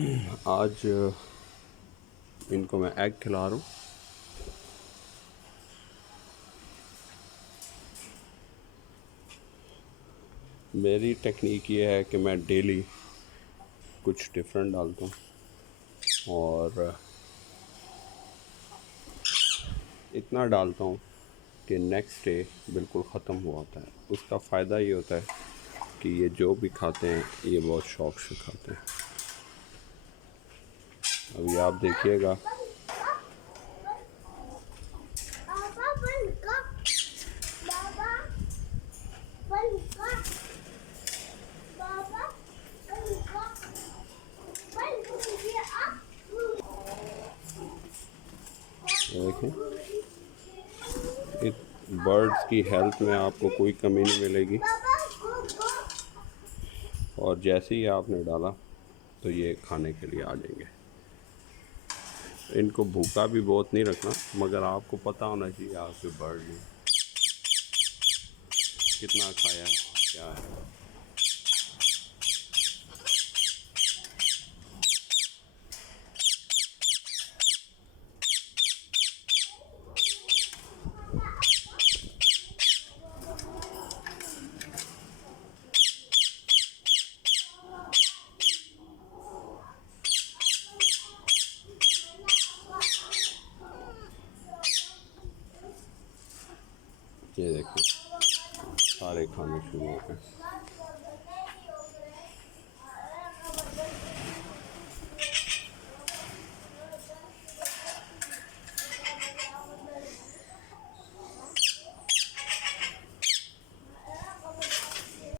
आज इनको मैं एग खिला रहा हूँ। मेरी टेक्निक ये है कि मैं डेली कुछ डिफरेंट डालता हूँ और इतना डालता हूँ कि नेक्स्ट डे बिल्कुल ख़त्म हुआ होता है। उसका फ़ायदा ये होता है कि ये जो भी खाते हैं ये बहुत शौक़ से खाते हैं। अभी आप देखिएगा, देखें बर्ड्स की हेल्थ में आपको कोई कमी नहीं मिलेगी। और जैसे ही आपने डाला तो ये खाने के लिए आ जाएंगे। इनको भूखा भी बहुत नहीं रखना, मगर आपको पता होना चाहिए आपके बर्ड ने कितना खाया है, क्या है। ये देखिए सारे खाने शुरू हो गए।